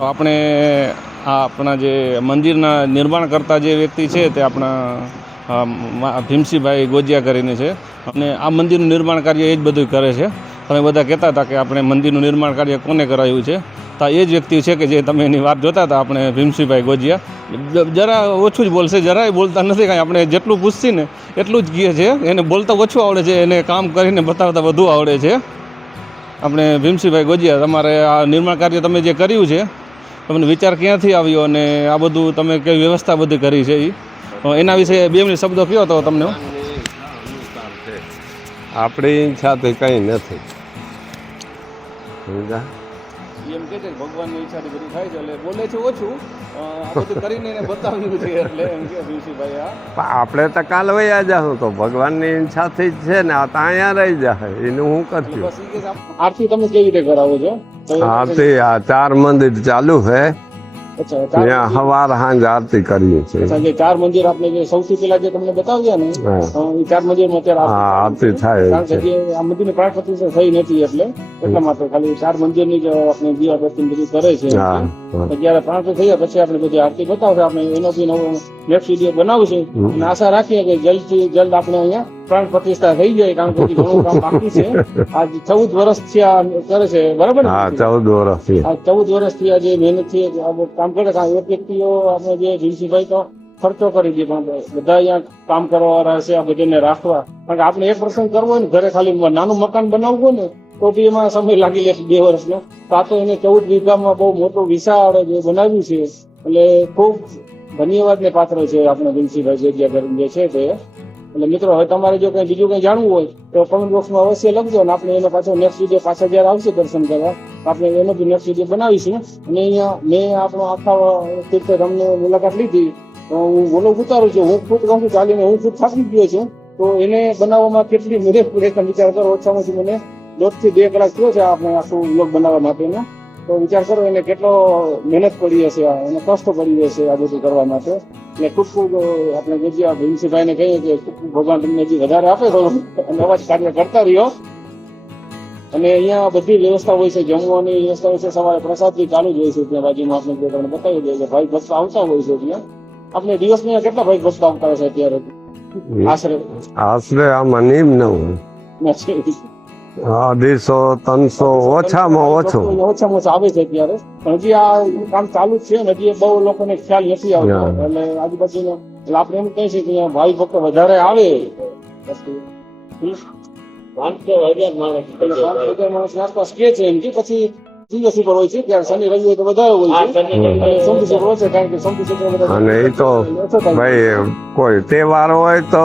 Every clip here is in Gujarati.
આપણે આપણા જે મંદિરના નિર્માણ કરતા જે વ્યક્તિ છે તે આપણા ભીમસિંહભાઈ ગોજિયા કરીને છે અને આ મંદિરનું નિર્માણ કાર્ય એ જ બધું કરે છે. તમે બધા કહેતા હતા કે આપણે મંદિરનું નિર્માણ કાર્ય કોને કરાવ્યું છે, તો એ જ વ્યક્તિ છે કે જે તમે એની વાત જોતા હતા, આપણે ભીમસિંહભાઈ ગોજિયા. જરા ઓછું જ બોલશે, જરાય બોલતા નથી કાંઈ. આપણે જેટલું પૂછશી ને એટલું જ કહે છે. એને બોલતા ઓછું આવડે છે, એને કામ કરીને બતાવતા વધુ આવડે છે. આપણે ભીમસિંહભાઈ ગોજિયા, તમારે આ નિર્માણ કાર્ય તમે જે કર્યું છે, તમને વિચાર ક્યાંથી આવ્યો અને આ બધું તમે કેવી વ્યવસ્થા બધી કરી છે એના વિશે 2 મિનિટ શબ્દો કહો તો તમને. આપણી ઈચ્છાથી કંઈ નથી. એમ કે છે ભગવાનની ઈચ્છાથી બધું થાય છે, એટલે બોલે છે ઓછું, આ બધું કરીને એને બતાવ્યું છે, એટલે એમ કે ભીમસિંહભાઈ આપણે તો કાલ વયા જાઉં તો ભગવાનની ઈચ્છાથી જ છે ને. આ તો અહીંયા રહી જાય એનું હું કરશું. આરતી તમે કેવી રીતે કરાવો છો? આરતી આ 4 મંદિર ચાલુ છે, ત્યાં સવાર સાંજ આરતી કરીએ છીએ. 4 મંદિર આપણે જે સૌથી પહેલા જે તમને બતાવ્યા ને, એ 4 મંદિરમાં અત્યારે આરતી થાય કારણ કે આ મંદિરની પ્રાણ પ્રતિષ્ઠા થઈ નથી, એટલા માટે ખાલી 4 મંદિરની જ આપણે દીવા બત્તી બધું કરે છે. જયારે પ્રાણ થયા પછી આપણે બધી આરતી બતાવશે. આપણે એનો બી નવો નેક્સ્ટ વિડીયો બનાવશું અને આશા રાખીએ કે જલ્દથી જલ્દ આપણે અહીંયા પ્રાણ પ્રતિષ્ઠા થઈ જાય, કારણ કે ઘણું કામ બાકી છે. આજ 14 વર્ષથી આ કરે છે, બરાબર ને? 14 વર્ષથી. આ 14 વર્ષથી આ જે મહેનતથી કામ કરે છે. એક વ્યક્તિઓ આપણે જે ભીમસિંહભાઈ તો ખર્ચો કરી દે, પણ બધા અહીંયા કામ કરવાવાળા છે, આ બધાને રાખવા. કારણ કે આપણે એક પ્રસંગ કરવો હોય ને, ઘરે ખાલી નાનું મકાન બનાવવું ને તો બી એમાં સમય લાગી લે 2 વર્ષનો. તો આ તો એને 14 વીઘામાં બહુ મોટું વિશાળ જે બનાવ્યું છે, એટલે ખૂબ ધન્યવાદને પાત્ર છે આપણે ભીમસિંહભાઈ ગોજિયા કરીને જે છે તે. એટલે મિત્રો, હવે તમારે જો કંઈ બીજું કંઈ જાણવું હોય તો કમેન્ટ બોક્સમાં અવશ્ય લખજો, અને આપણે એનો પાછો નેક્સ્ટ વિડીયો પાછા જ્યારે આવશે દર્શન કરવા, આપણે એનો બી નેક્સ્ટ વિડીયો બનાવીશું. અને અહીંયા મેં આપણો આખા તીર્થધામની મુલાકાત લીધી, તો હું બોલો ઉતારું છું. હું ખુદ કહું છું, ચાલીને હું ખુદ થાકી ગયો છું. તો એને બનાવવામાં કેટલી મહેનત પડે તમે વિચાર કરો. ઓછામાં ઓછી મને 1.5 થી 2 કલાક થયો છે આપણે આખું વ્લોગ બનાવવા માટેનો. તો વિચાર કરો એને કેટલો મહેનત પડી હશે, એને કષ્ટ પડી હશે આ બધું કરવા માટે. એટલે ખૂબ ખૂબ આપણે ગોજિયા ભીમસિંહભાઈને કહીએ કે ભગવાન તમને હજી વધારે આપે તો નવા જ કાર્ય કરતા રહ્યો. અને અહીંયા બધી વ્યવસ્થા હોય છે, જમવાની વ્યવસ્થા હોય છે, સવારે પ્રસાદ બી ચાલુ જ હોય છે. ત્યાં બાજુમાં આપણે તમને બતાવી દઈએ કે ભાઈ ભક્ત આવતા હોય છે. ત્યાં આપણે દિવસમાં કેટલા ભાઈ ભક્ત આવતા હશે અત્યારે? આશરે આમાં નીમ ન હોય 200-300 ઓછામાં ઓછો આવે છે અત્યારે. પણ હજી આ કામ ચાલુ જ છે ને, હજી બહુ લોકોને ખ્યાલ નથી આવતો. એટલે આજુબાજુનો એટલે આપણે એમ કહી છીએ કે અહીંયા ભાઈ ભક્ત વધારે આવે. 500,000 માણસ આસપાસ કે છે એમ કે પછી દિવસ ઉપર હોય છે, ત્યારે શનિ રવિ હોય તો વધારે હોય છે, સોમથી શુક્ર હોય છે. કારણ કે સોમથી શુક્ર અને એ તો ભાઈ કોઈ તહેવાર હોય તો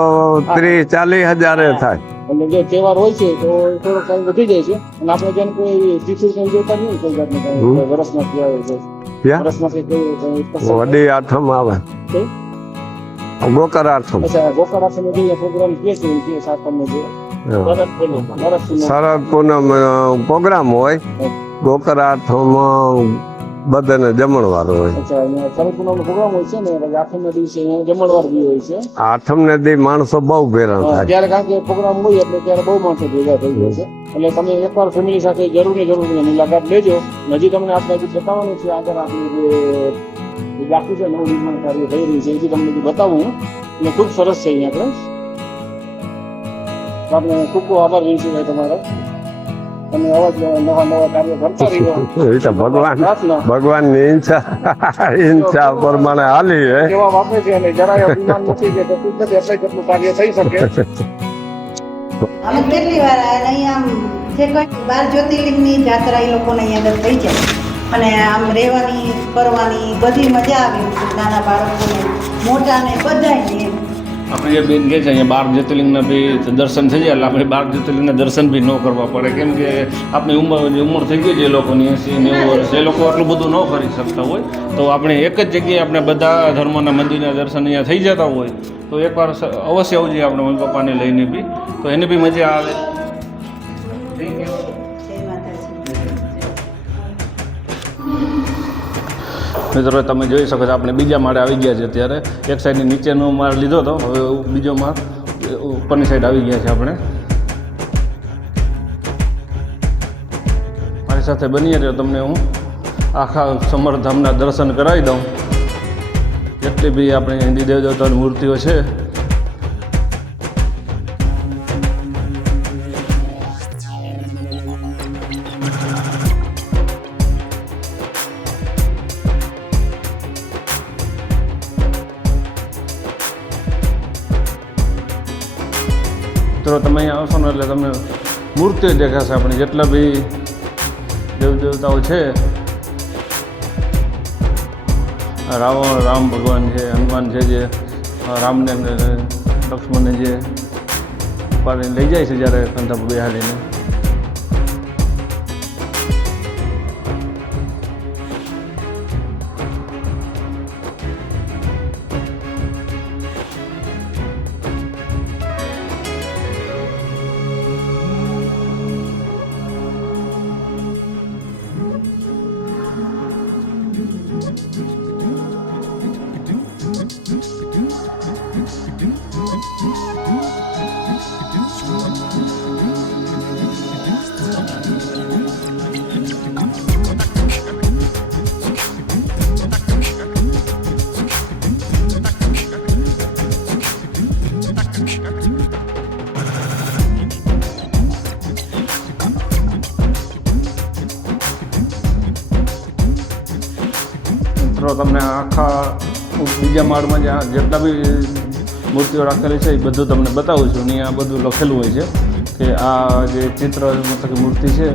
30-40 હજાર થાય. એટલે જે તહેવાર હોય છે તો થોડો ટાઈમ વધી જાય છે. અને આપણે જેમ કોઈ તિથિ કંઈ જોતા નહીં, કોઈ જાતનું વર્ષમાં આવે છે, વર્ષમાં વડી આઠમ આવે, ગોકર આઠમ. અચ્છા, ગોકર આઠમ જે પ્રોગ્રામ કે છે કે સાતમનો જે શરદ પૂનમ પ્રોગ્રામ હોય, ગોકર આઠમ બધાને જમણવાર હોય. આઠમ ને દી માણસો બહુ ભેરા થાય. ત્યારે કારણ કે પ્રોગ્રામ હોય એટલે ત્યારે બહુ માણસો ભેગા થઈ જાય છે. એટલે તમે એકવાર ફેમિલી સાથે જરૂર મુલાકાત લેજો. હજી તમને આપણે બતાવવાનું છે આગળ આપણી જે બાકી છે નવું નિર્માણ કાર્ય થઈ રહ્યું છે, એ તમને બતાવું. એટલે ખૂબ સરસ છે અહીંયા આપણે ખૂબ ખૂબ આભાર ભીમસિંહભાઈ તમારો. તમે અવાજ નવા કાર્ય કરતા રહ્યો. ભગવાનની ઈચ્છા પ્રમાણે હાલી કેવા વાપરે છે અને જરાય અભિમાન નથી કે જેટલું કાર્ય થઈ શકે. અમે કેટલી વાર અહીંયા જે કોઈ 12 જ્યોતિર્લિંગની જાત્રા એ લોકોને અહીંયા થઈ જાય, અને આમ રહેવાની કરવાની બધી મજા આવી. નાના બાળકોને મોટાને બધાને આપણે જે બેન કહે છે અહીંયા 12 જ્યોતિર્લિંગના બી દર્શન થઈ જાય, એટલે આપણે 12 જ્યોતિર્લિંગના દર્શન બી ન કરવા પડે. કેમ કે આપણી ઉંમર થઈ ગઈ છે એ લોકોની 80-90 વર્ષ, એ લોકો આટલું બધું ન કરી શકતા હોય. તો આપણે એક જ જગ્યાએ આપણે બધા ધર્મના મંદિરના દર્શન અહીંયા થઈ જતા હોય તો એકવાર અવશ્ય આવજે આપણે મમ્મી પપ્પાને લઈને બી, તો એને બી મજા આવે. મિત્રો, તમે જોઈ શકો છો આપણે બીજા માળે આવી ગયા છે. અત્યારે એક સાઈડની નીચેનો માળ લીધો હતો, હવે બીજો માળ ઉપરની સાઈડ આવી ગયા છે. આપણે મારી સાથે બની રહ્યો, તમને હું આખા સમરધામના દર્શન કરાવી દઉં. જેટલી બી આપણી હિન્દી દેવદેવતાની મૂર્તિઓ છે તો તમે અહીંયા આવશો ને એટલે તમને મૂર્તિઓ દેખાશે. આપણે જેટલા બી દેવદેવતાઓ છે, રામ ભગવાન છે, હનુમાન છે, જે રામને અને લક્ષ્મણને જે ઉપાડીને લઈ જાય છે જ્યારે કંઠા પર બેહાડીને. તમને આખા બીજા માળમાં જ્યાં જેટલા બી મૂર્તિઓ રાખેલી છે એ બધું તમને બતાવું છું. અને આ બધું લખેલું હોય છે કે આ જે ચિત્ર મતલબ કે મૂર્તિ છે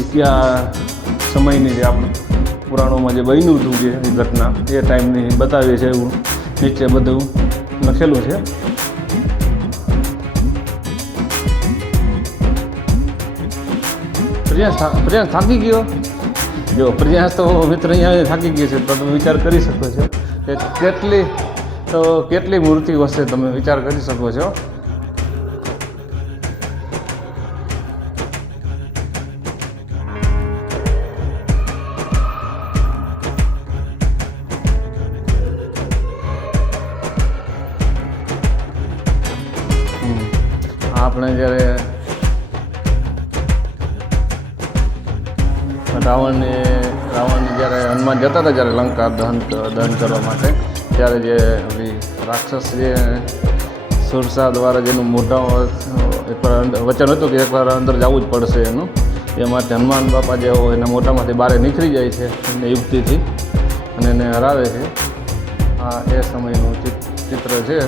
એ કયા સમયની જે આપણે પુરાણોમાં જે બન્યું હતું જે ઘટના એ ટાઈમની બતાવીએ છે એવું નીચે બધું લખેલું છે. પ્રિયાંશ થાકી ગયો? જો પ્રિયાંશ તો મિત્ર અહીંયા થાકી ગયો છે, તો તમે વિચાર કરી શકો છો કે કેટલી મૂર્તિ હશે, તમે વિચાર કરી શકો છો. આપણે જ્યારે રાવણ જ્યારે હનુમાન જતા હતા જ્યારે લંકા દહન કરવા માટે, ત્યારે જે રાક્ષસ જે સુરસા દ્વારા જેનું મોટા એકવાર વચન હતું કે એકવાર અંદર જવું જ પડશે એનું, એ માટે હનુમાન બાપા જે હોય એના મોટામાંથી બહાર નીકળી જાય છે એમને યુક્તિથી અને એને હરાવે છે. આ એ સમયનું ચિત્ર છે.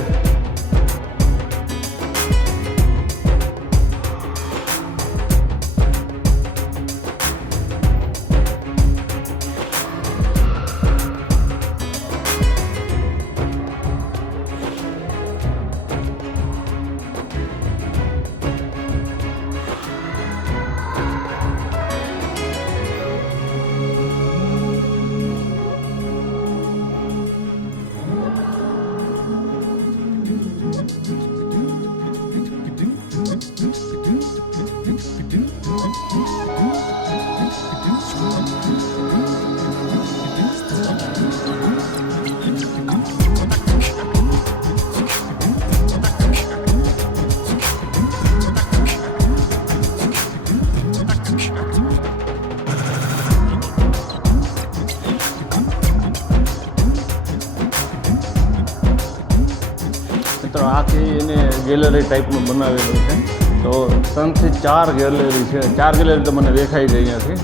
મિત્રો આખી એને ગેલેરી ટાઈપનું બનાવેલું છે. તો 3 થી 4 ગેલેરી છે. 4 ગેલેરી તો મને દેખાઈ છે અહીંયાથી.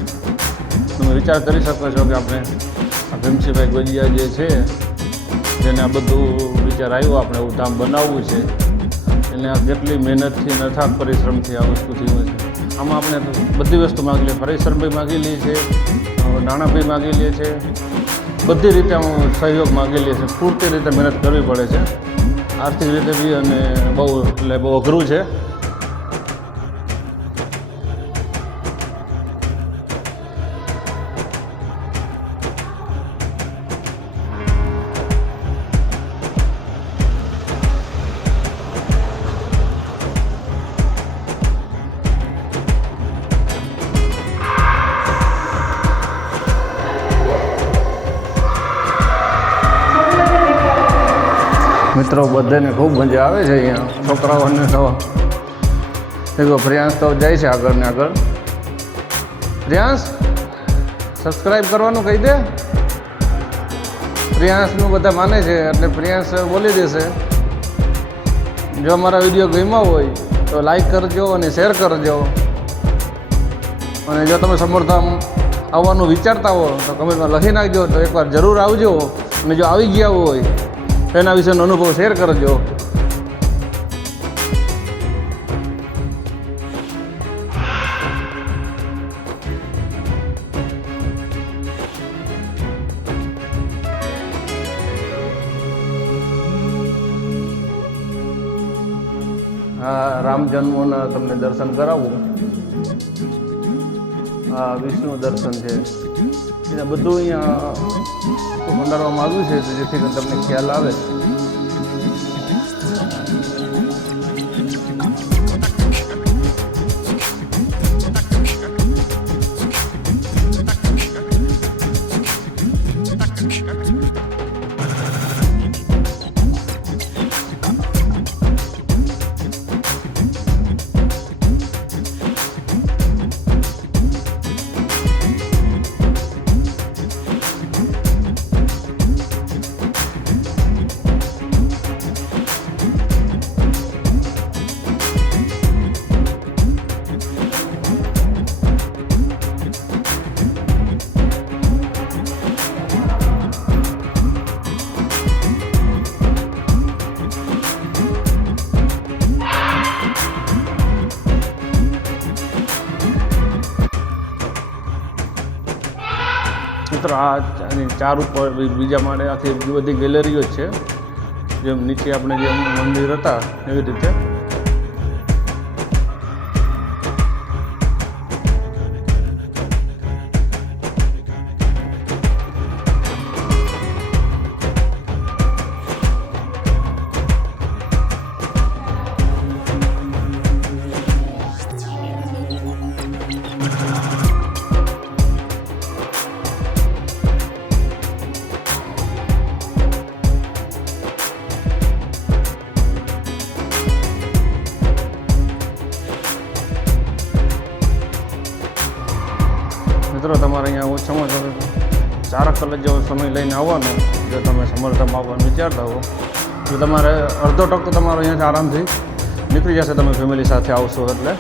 તમે વિચાર કરી શકો છો કે આપણે આ ભીમસિંહભાઈ ગોજિયા જે છે જેને આ બધું વિચાર આવ્યો આપણે એવું ધામ બનાવવું છે, એને આ કેટલી મહેનતથી નથાક પરિશ્રમથી આ વસ્તુ થયું છે. આમાં આપણે બધી વસ્તુ માગી લઈએ, પરિશ્રમ બી માગી લઈએ છીએ, નાણાં બી માગી લઈએ છીએ, બધી રીતે સહયોગ માગી લઈએ છીએ. પૂરતી રીતે મહેનત કરવી પડે છે, આર્થિક રીતે બી, અને બહુ અઘરું છે. મિત્રો બધાને ખૂબ મજા આવે છે અહીંયા, છોકરાઓને તો. દેખો પ્રિયાંશ તો જાય છે આગળ ને આગળ. પ્રિયાંશ સબસ્ક્રાઈબ કરવાનું કહી દે. પ્રિયાંશનું બધા માને છે એટલે પ્રિયાંશ બોલી દેશે. જો અમારા વિડીયો ગમ્યા હોય તો લાઈક કરજો અને શેર કરજો. અને જો તમે સમર્થન આવવાનું વિચારતા હો તો કમેન્ટમાં લખી નાખજો. તો એકવાર જરૂર આવજો. અને જો આવી ગયા હોય તો એના વિશેનો અનુભવ શેર કરજો. આ રામ જન્મોના તમને દર્શન કરાવું. આ વિષ્ણુ દર્શન છે. એને બધું અહીંયા મંડારવામાં આવ્યું છે જેથી કરીને તમને ખ્યાલ આવે. મિત્રો આ ચાર ઉપર બીજા માળે આખી બધી ગેલેરીઓ જ છે. જેમ નીચે આપણે જેમ મંદિર હતા એવી રીતે. મિત્રો તમારે અહીંયા ઓછામાં ઓછા 4 કલાક જેવો સમય લઈને આવવાનો. જો તમે સમર્થનમાં આવવાનું વિચારતા હો તો તમારે અડધો ટક તો તમારો અહીંયાથી આરામથી નીકળી જશે. તમે ફેમિલી સાથે આવશો એટલે.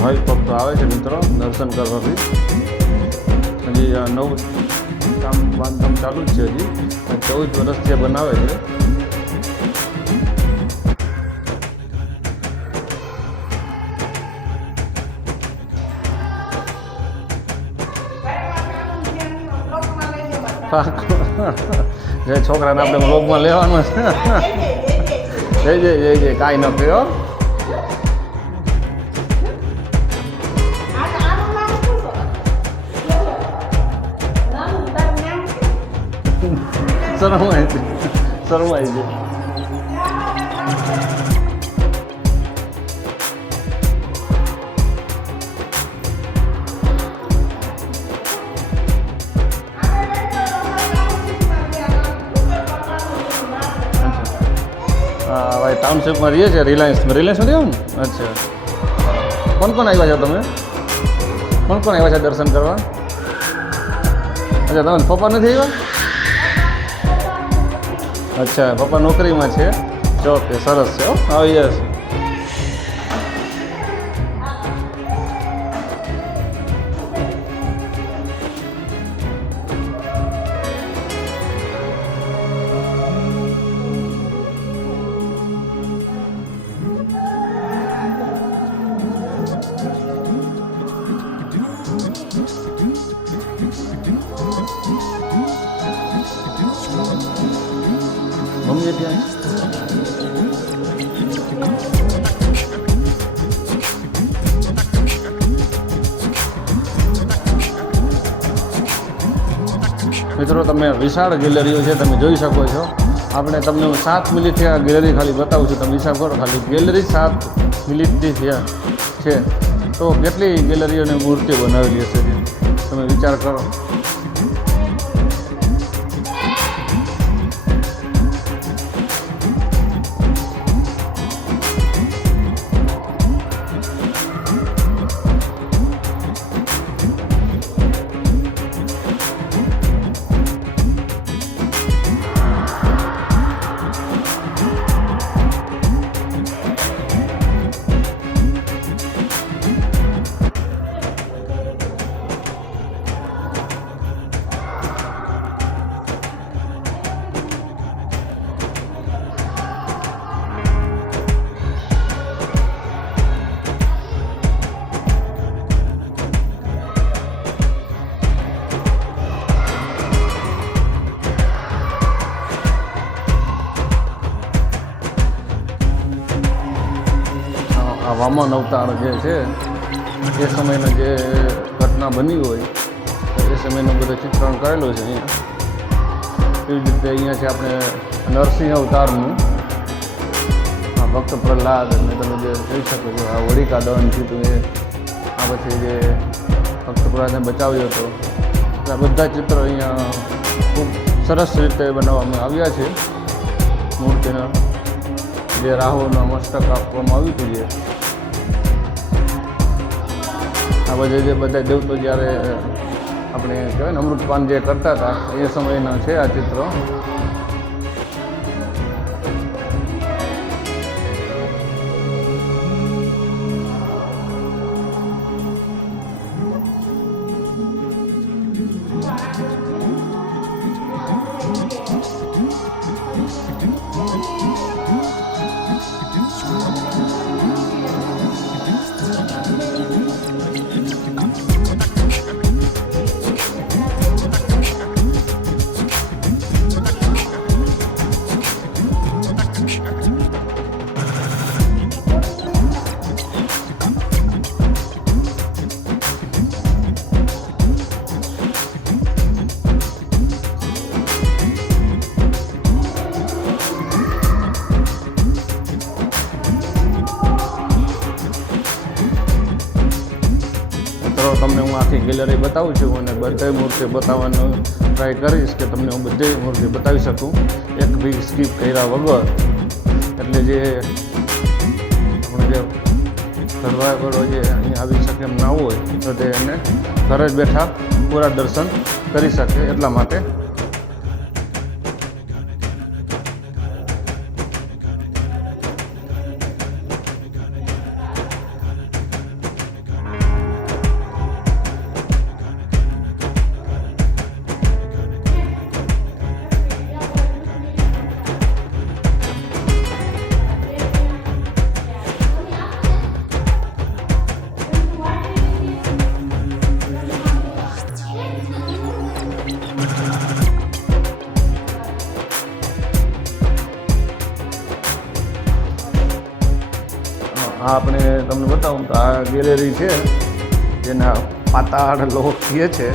ભાઈ ભક્તો આવે છે મિત્રો દર્શન કરવાથી. હજી આ નવું બાંધકામ ચાલુ જ છે. હજી 14 વર્ષથી બનાવે છે. જે છોકરાને આપણે વ્લોગમાં લેવાનું છે. જય કાંઈ ન કહ્યો. શરમાય છે. ભાઈ ટાઉનશીપમાં રહીએ છીએ. રિલાયન્સમાં નથી આવું ને? અચ્છા. કોણ આવ્યા છો તમે? કોણ આવ્યા છે દર્શન કરવા? અચ્છા તમે પપ્પા નથી આવ્યા? અચ્છા, પપ્પા નોકરીમાં છે. ઓકે, સરસ છે. હા, યસ. મમ્મી ત્યાં મિત્રો, તમે વિશાળ ગેલેરીઓ છે, તમે જોઈ શકો છો. આપણે તમને 7 મિનિટથી આ ગેલેરી ખાલી બતાવું છું. તમે હિસાબ કરો, ખાલી ગેલેરી 7 મિનિટથી થયા છે તો કેટલી ગેલેરીઓની મૂર્તિઓ બનાવેલી હશે તમે વિચાર કરો. આ વામન અવતાર જે છે એ સમયની જે ઘટના બની હોય એ સમયનું બધું ચિત્રણ કરેલું છે અહીંયા. એવી જ રીતે અહીંયા છે આપણે નરસિંહ અવતારનું આ ભક્ત પ્રહલાદ અને તમે જે જોઈ શકો છો આ હોળિકા દહન થયું એ આ પછી જે ભક્ત પ્રહલાદને બચાવ્યો હતો આ બધા ચિત્રો અહીંયા ખૂબ સરસ રીતે બનાવવામાં આવ્યા છે. મૂર્તિના જે રાહુના મસ્તક આપવામાં આવ્યું હતું જે આ બધા જે બધા દેવતો જ્યારે આપણે કહેવાય ને અમૃતપાન જે કરતા હતા એ સમયના છે આ ચિત્રો. તમને હું આખી ગેલેરી બતાવું છું અને બધી મૂર્તિ બતાવવાનો ટ્રાય કરીશ કે તમને હું બધી મૂર્તિ બતાવી શકું એક બી સ્કીપ કર્યા વગર. એટલે જે આપણે જે ઘરવાળો જે અહીંયા આવી શકે એમ ના હોય તો તે એને ઘરે જ બેઠા પૂરા દર્શન કરી શકે એટલા માટે. આ આપણે તમને બતાવું તો આ ગેલેરી છે જેના પાતાળ લોક કહે છે.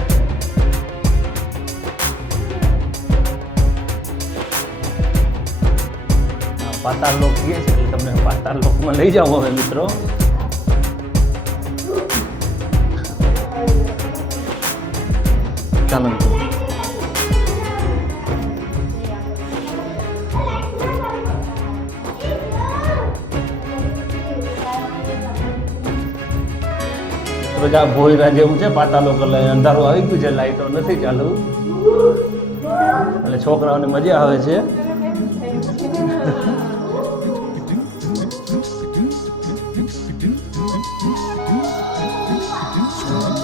પાતાળ લોક કહે છે એટલે તમને પાતાળ લોકમાં લઈ જાઉં હવે મિત્રો. ચાલો બધા ભોયરા જેવું છે પાતાલો કલર અંધારું આવી ગયું છે લાઈટો નથી ચાલુ એટલે છોકરાઓને મજા આવે છે.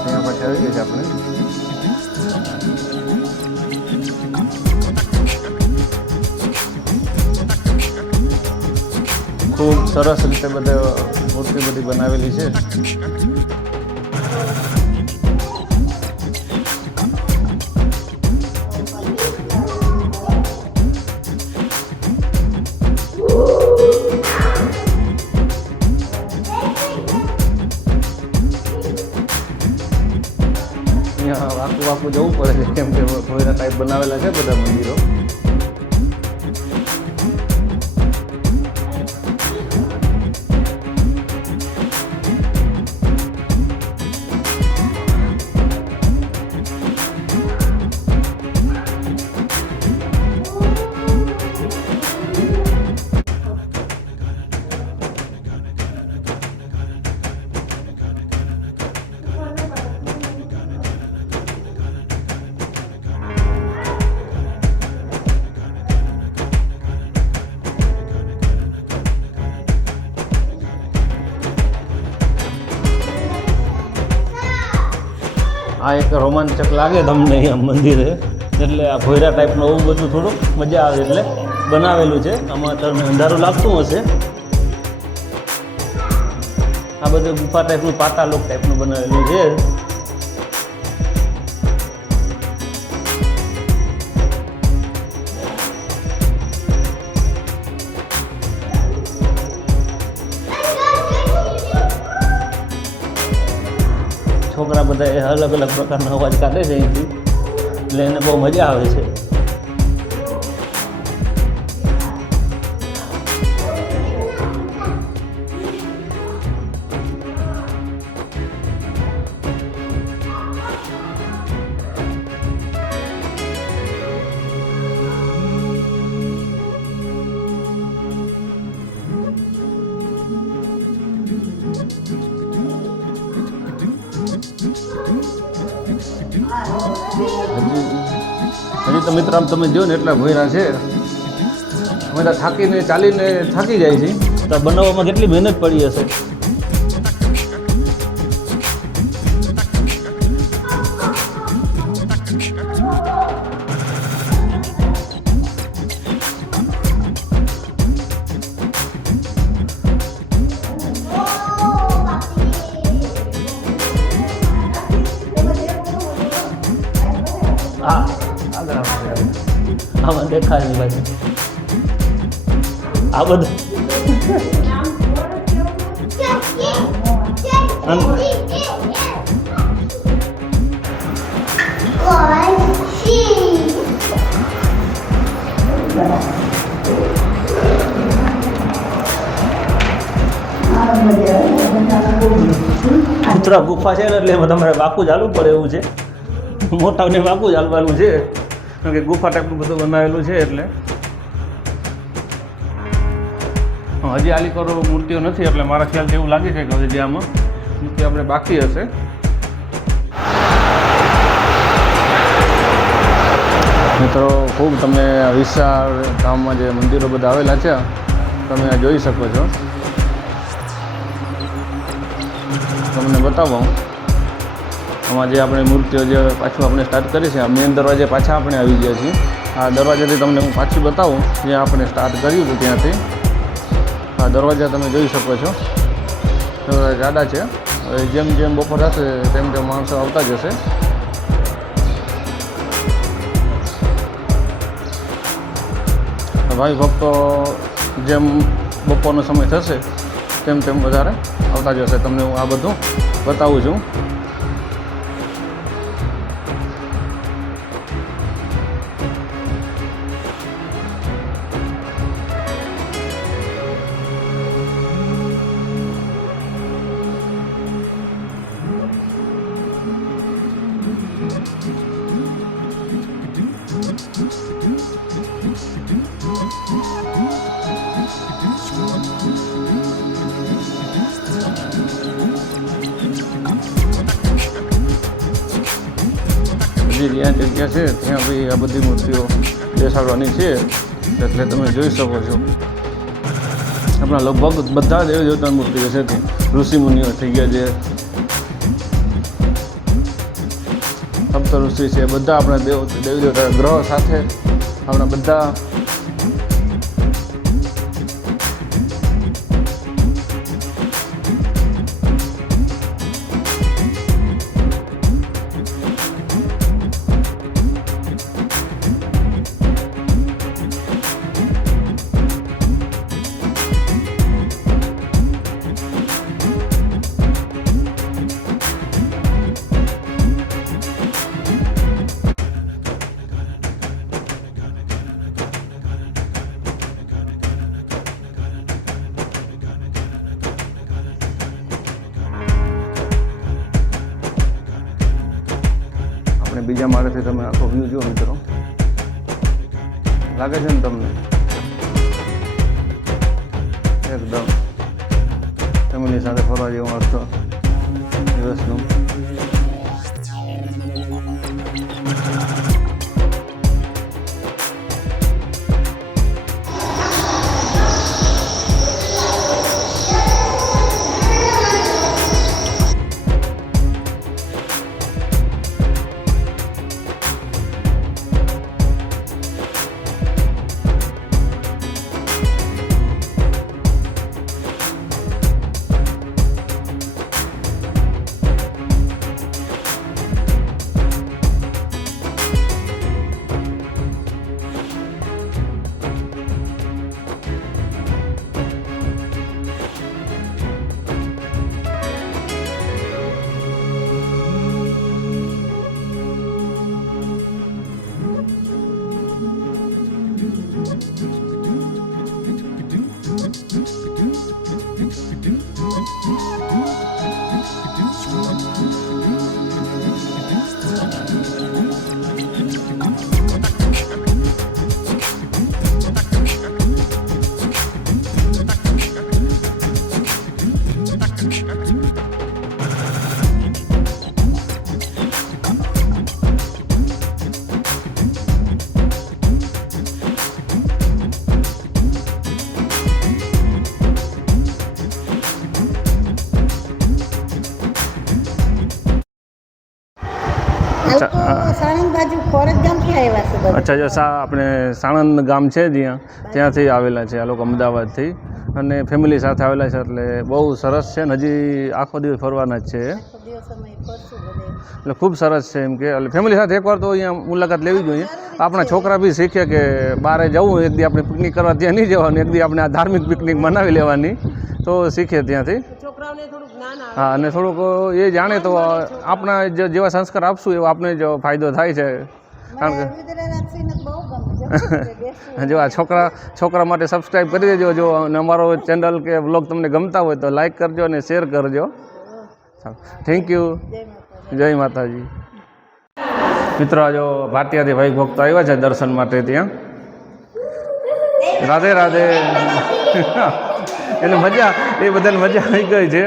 ત્યાં પછી આવી ગઈ છે આપણે ખૂબ સરસ રીતે બધા મૂર્તિ બધી બનાવેલી છે. અહીંયા વાંકું વાંકું જવું પડે છે કેમ કે ભોયરા ટાઈપ બનાવેલા છે બધા મંદિરો. આ એક રોમાંચક લાગે તમને અહીંયા મંદિરે એટલે આ ભોયરા ટાઈપનું એવું બધું થોડુંક મજા આવે એટલે બનાવેલું છે. આમાં તમને અંધારું લાગતું હશે. આ બધું ગુફા ટાઈપનું પાતાલોક ટાઈપનું બનાવેલું છે. છોકરા બધા એ અલગ અલગ પ્રકારનો અવાજ કાઢે છે અહીંથી એટલે એને બહુ મજા આવે છે. હજી તો મિત્ર આમ તમે જો ને એટલા ભોયરા છે. અમે તો થાકીને ચાલીને થાકી જાય છે. તો બનાવવામાં કેટલી મહેનત પડી હશે. આમાં દેખાય નહીં ભાઈ આ બધું કૂતરા ગુફા છે ને એટલે એમાં તમારે વાકું ચાલુ પડે એવું છે. મોટાને વાકું ચાલવાનું છે કારણ કે ગુફા ટાઈપનું બધું બનાવેલું છે એટલે. હજી આલી કરો મૂર્તિઓ નથી એટલે મારા ખ્યાલથી એવું લાગે છે કે હજી આમાં મૂર્તિ આપણે બાકી હશે. મિત્રો ખૂબ તમે વિશાળ ગામમાં જે મંદિરો બધા આવેલા છે તમે જોઈ શકો છો. તમને બતાવો આમાં જે આપણે મૂર્તિઓ જે પાછું આપણે સ્ટાર્ટ કરી છે મેન દરવાજે પાછા આપણે આવી ગયા છીએ. આ દરવાજાથી તમને હું પાછું બતાવું જ્યાં આપણે સ્ટાર્ટ કર્યું હતું ત્યાંથી. આ દરવાજા તમે જોઈ શકો છો જાડા છે. હવે જેમ જેમ બપોર થશે તેમ તેમ માણસો આવતા જશે. ભાઈ ભક્તો જેમ બપોરનો સમય થશે તેમ તેમ વધારે આવતા જશે. તમને હું આ બધું બતાવું છું. જ્યાં જગ્યા છે ત્યાં ભાઈ આ બધી મૂર્તિઓ બેસાડવાની છે. એટલે તમે જોઈ શકો છો આપણા લગભગ બધા દેવી દેવતાની મૂર્તિઓ છે ત્યાં ઋષિમુનિઓ થઈ ગયા છે, સપ્ત ઋષિ છે, બધા આપણા દેવી દેવતા ગ્રહો સાથે આપણા બધા બીજા માળેથી તમે આખો વ્યૂ જુઓ મિત્રો, લાગે છે ને તમને એકદમ ફેમિલી સાથે ફરવા જેવું મસ્ત દિવસનું. સાણંદ બાજુ ખોરજ ગામથી આવ્યા છે બધા. અચ્છા, જો આપણે સાણંદ ગામ છે જ્યાં ત્યાંથી આવેલા છે આ લોકો અમદાવાદથી, અને ફેમિલી સાથે આવેલા છે, એટલે બહુ સરસ છે. ને હજી આખો દિવસ ફરવાના જ છે, આખો દિવસ અમે ફરશું બધે. એટલે ખૂબ સરસ છે એમ કે એટલે ફેમિલી સાથે એકવાર તો અહીંયા મુલાકાત લેવી જોઈએ. આપણા છોકરા બી શીખે કે બહાર જવું, એક દી આપણે પિકનિક કરવા ત્યાં નહીં જવાનું, એક દી આપણે આ ધાર્મિક પિકનિક મનાવી લેવાની, તો શીખે ત્યાંથી. છોકરાઓને થોડુંક જ્ઞાન આવે. હા, અને થોડુંક એ જાણે તો આપણા જેવા સંસ્કાર આપશું એવો આપણે જ ફાયદો થાય છે. કારણ કે રુદ્રાક્ષીને બહુ ગમે. જો આ છોકરા માટે સબસ્ક્રાઈબ કરી દેજો. જો અને અમારો ચેનલ કે વ્લોગ તમને ગમતા હોય તો લાઈક કરજો અને શેર કરજો. Thank you. જય માતાજી. મિત્રો, આ જો ભાટિયાથી ભાઈ ભક્તો આવ્યા છે દર્શન માટે ત્યાં. રાધે રાધે. એને મજા, એ બધાને મજા આવી ગઈ છે.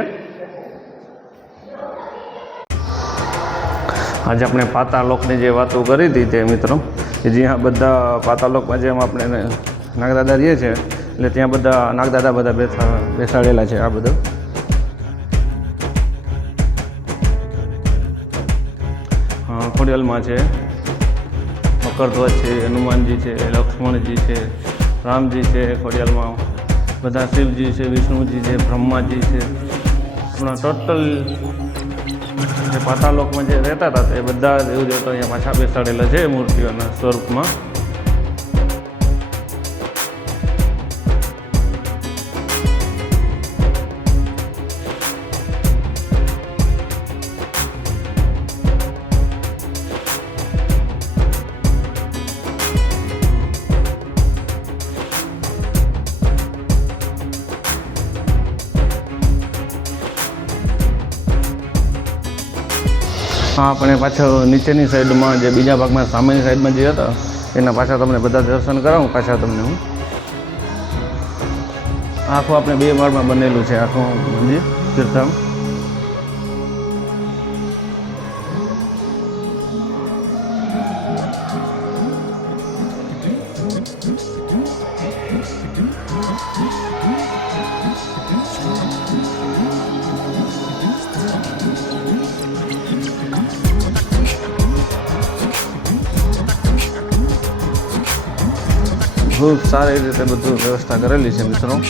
આજે આપણે પાતાળલોકની જે વાતો કરી હતી તે મિત્રો, કે જ્યાં બધા પાતાળલોકમાં જેમ આપણે નાગદાદા રહીએ છીએ, એટલે ત્યાં બધા નાગદાદા બધા બેસાડેલા છે. આ બધું ખોડિયાલમાં છે, મકરધ્વજ છે, હનુમાનજી છે, લક્ષ્મણજી છે, રામજી છે. ખોડિયાલમાં બધા શિવજી છે, વિષ્ણુજી છે, બ્રહ્માજી છે. આપણા ટોટલ જે પાતાળલોકમાં જે રહેતા હતા એ બધા દેવ દેવતા અહીંયા પાછા બેસાડેલા છે મૂર્તિઓના સ્વરૂપમાં. હા, આપણે પાછળ નીચેની સાઈડમાં જે બીજા ભાગમાં સામેની સાઈડમાં જે હતા એના પાછા તમને બધા દર્શન કરાવું. પાછા તમને હું આખું આપણે 2 માળમાં બનેલું છે આખું મંદિર તીર્થધામ. ખૂબ સારી રીતે બધું વ્યવસ્થા કરેલી છે મિત્રો.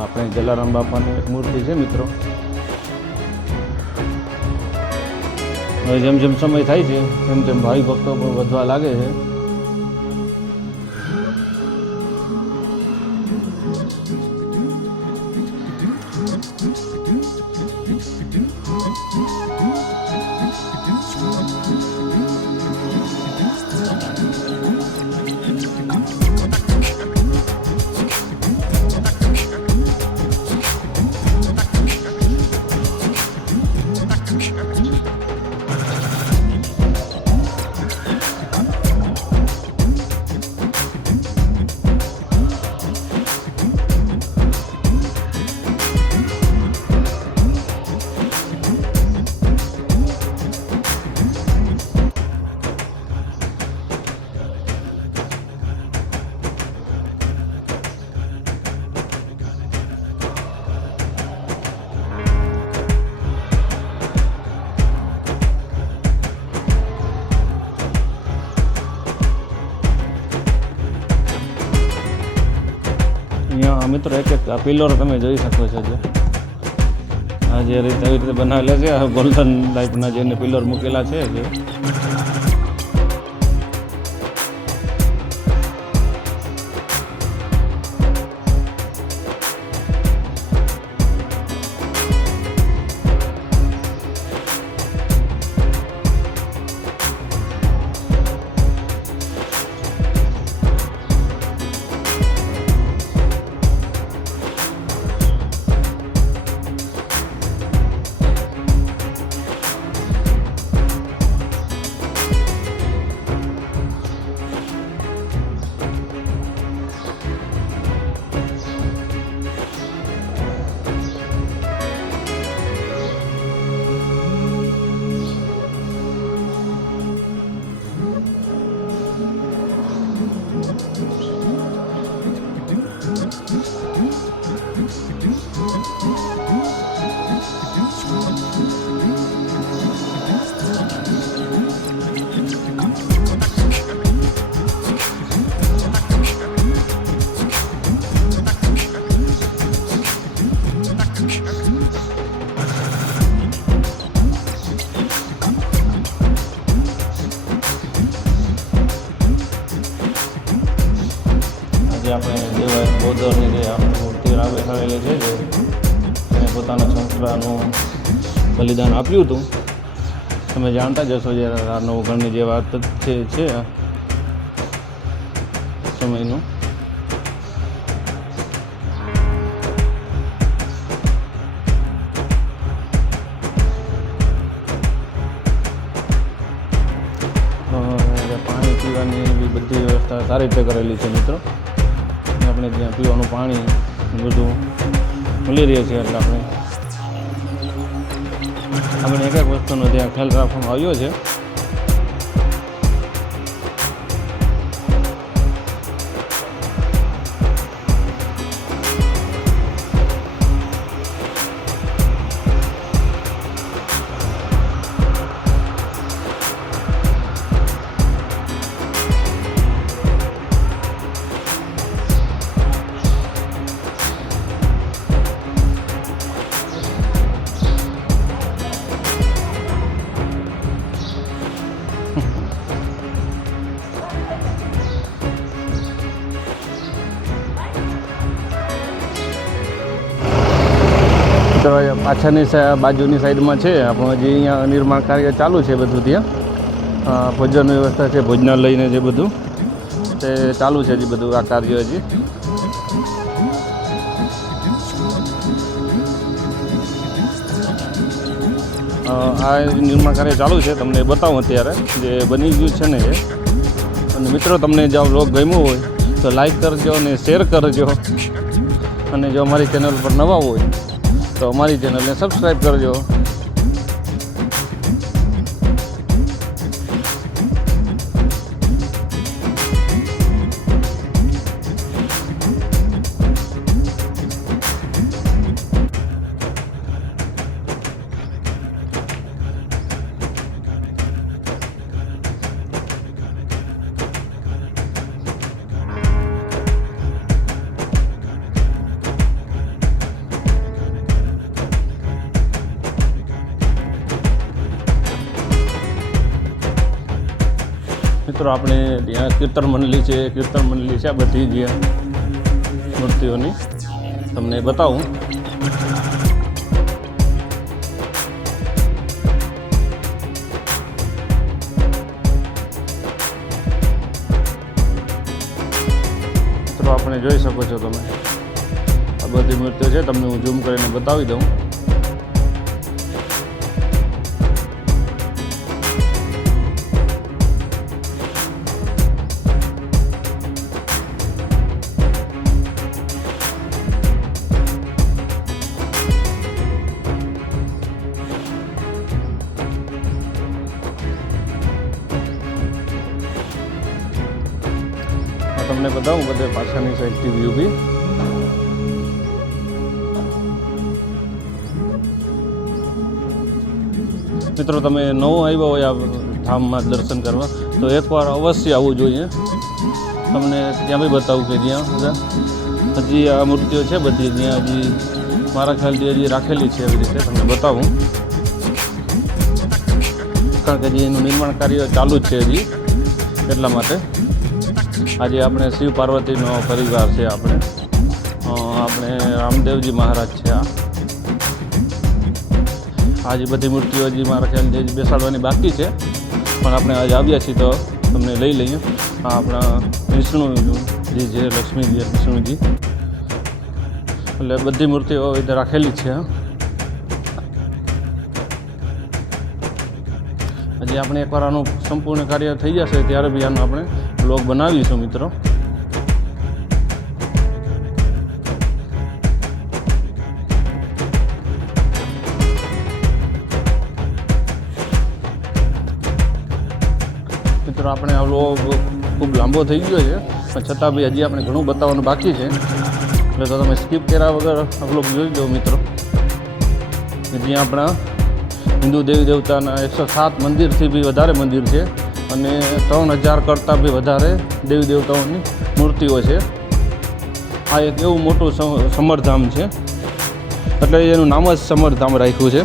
આપણે જલારામ બાપાની એક મૂર્તિ છે મિત્રો. હવે જેમ જેમ સમય થાય છે તેમ તેમ ભાવિ ભક્તો પણ વધવા લાગે છે. અહીંયા મિત્રો એક એક પિલર તમે જોઈ શકો છો. આ જે રીતે એવી રીતે બનાવેલા છે, ગોલ્ડન ટાઈપના જેને પિલર મૂકેલા છે જે આપણે દેવાય બોદરની જે મૂર્તિ બેસાડેલી છે જે એને પોતાના છોકરાનું બલિદાન આપ્યું હતું. તમે જાણતા જ હશો જે નવઘણની જે વાત છે સમયનું. પાણી પીવાની બી બધી વ્યવસ્થા સારી રીતે કરેલી છે મિત્રો. આપણે ત્યાં પીવાનું પાણી બધું મળી રહે છે એટલે આપણે એક એક વસ્તુનો ત્યાં ખ્યાલ રાખવામાં આવ્યો છે. પાછળની બાજુની સાઈડમાં છે આપણું હજી અહીંયા નિર્માણ કાર્ય ચાલુ છે બધું. ત્યાં ભોજન વ્યવસ્થા છે, ભોજનાલયને જે બધું તે ચાલુ છે હજી બધું આ કાર્ય હજી. આ નિર્માણ કાર્ય ચાલુ છે, તમને બતાવું અત્યારે જે બની ગયું છે ને એ. અને મિત્રો તમને જો વ્લોગ ગમ્યો હોય તો લાઈક કરજો અને શેર કરજો, અને જો અમારી ચેનલ પર નવા હોય તો અમારી ચેનલને સબસ્ક્રાઈબ કરજો. મિત્રો આપણે ત્યાં કીર્તન મંડળી છે, આ બધી જ મૂર્તિઓની તમને બતાવું. મિત્રો આપણે જોઈ શકો છો તમે આ બધી મૂર્તિઓ છે, તમને હું ઝૂમ કરીને બતાવી દઉં. તમને બતાવું બધે પાછળની સાઈડથી વ્યૂ બી. મિત્રો તમે નવો આવ્યા હોય આ ધામમાં દર્શન કરવા તો એકવાર અવશ્ય આવવું જોઈએ. તમને ત્યાં બી બતાવું કે જ્યાં બધા હજી આ મૂર્તિઓ છે બધી ત્યાં હજી મારા ખ્યાલથી હજી રાખેલી છે, એવી રીતે તમને બતાવું. કારણ કે હજી એનું નિર્માણ કાર્ય ચાલુ જ છે હજી, એટલા માટે. આજે આપણે શિવ પાર્વતીનો પરિવાર છે, આપણે રામદેવજી મહારાજ છે. આજે બધી મૂર્તિઓ હજી મારા ખ્યાલથી હજી બેસાડવાની બાકી છે, પણ આપણે આજે આવ્યા છીએ તો તમને લઈ લઈએ. આ આપણા વિષ્ણુજી છે, લક્ષ્મીજી, વિષ્ણુજી, એટલે બધી મૂર્તિઓ રીતે રાખેલી છે. હજી આપણે એકવાર આનું સંપૂર્ણ કાર્ય થઈ જશે ત્યારે બી આનો આપણે બ્લોગ બનાવીશું મિત્રો. મિત્રો આપણે આ બ્લોગ ખૂબ લાંબો થઈ ગયો છે, પણ છતાં બી હજી આપણે ઘણું બતાવવાનું બાકી છે, એટલે તો તમે સ્કીપ કર્યા વગર આ બ્લોગ જોઈ દો મિત્રો. જ્યાં આપણા હિન્દુ દેવી દેવતાના 107 મંદિરથી બી વધારે મંદિર છે, અને 3000 કરતાં બી વધારે દેવી દેવતાઓની મૂર્તિઓ છે. આ એક એવું મોટું સમરધામ છે, એટલે એનું નામ જ સમરધામ રાખ્યું છે.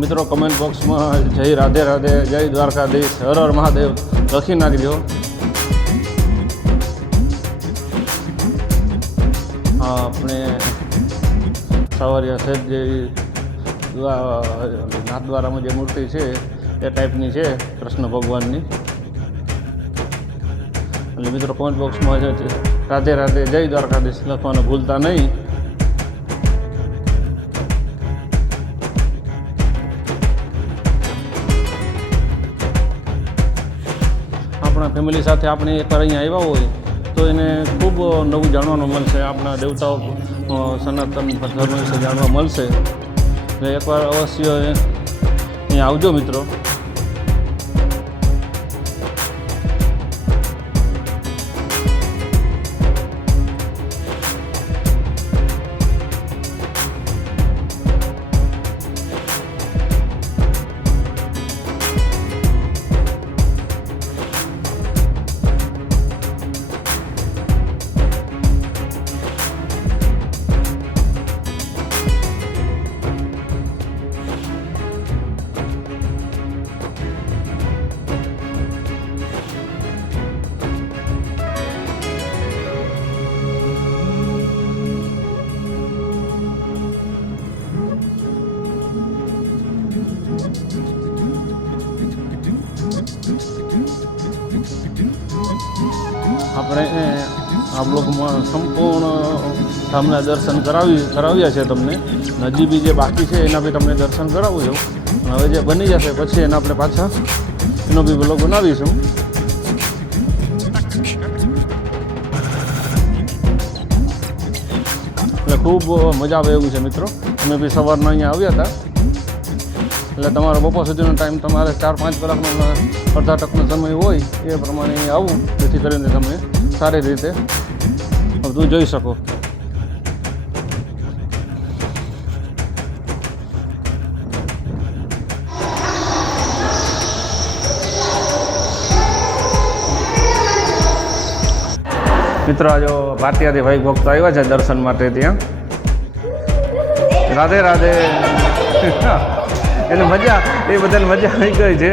મિત્રો કમેન્ટ બોક્સમાં જય રાધે રાધે, જય દ્વારકાધીશ, હર હર મહાદેવ લખી નાખજો. હા, આપણે સાવરિયા સાહેબ જે નાથદ્વારામાં જે મૂર્તિ છે એ ટાઈપની છે કૃષ્ણ ભગવાનની. એટલે મિત્રો કમેન્ટ બોક્સમાં રાધે રાધે, જય દ્વારકાધીશ લખવાનું ભૂલતા નહીં. ફેમિલી સાથે આપણે એકવાર અહીંયા આવ્યા હોય તો એને ખૂબ નવું જાણવાનું મળશે, આપણા દેવતાઓ સનાતન ધર્મ વિશે જાણવા મળશે. એટલે એકવાર અવશ્ય અહીંયા આવજો મિત્રો. આપણે આ બ્લોગમાં સંપૂર્ણ ધામના દર્શન કરાવ્યા છે તમને. હજી બી જે બાકી છે એના બી તમને દર્શન કરાવું છું. હવે જે બની જશે પછી એના આપણે પાછા એનો બી બ્લોગ બનાવીશું. એટલે ખૂબ મજા આવે એવું છે મિત્રો. અમે બી સવારના અહીંયા આવ્યા હતા એટલે તમારો બપોર સુધીનો ટાઈમ તમારે 4-5 કલાકનો અડધા ટકનો સમય હોય એ પ્રમાણે અહીં આવું, જેથી કરીને તમે સારી રીતે બધું જોઈ શકો. મિત્રો આ જો ભારતીયાથી ભાઈ ભક્તો આવ્યા છે દર્શન માટે ત્યાં. રાધે રાધે. એને મજા, એ બધાને મજા આવી ગઈ છે.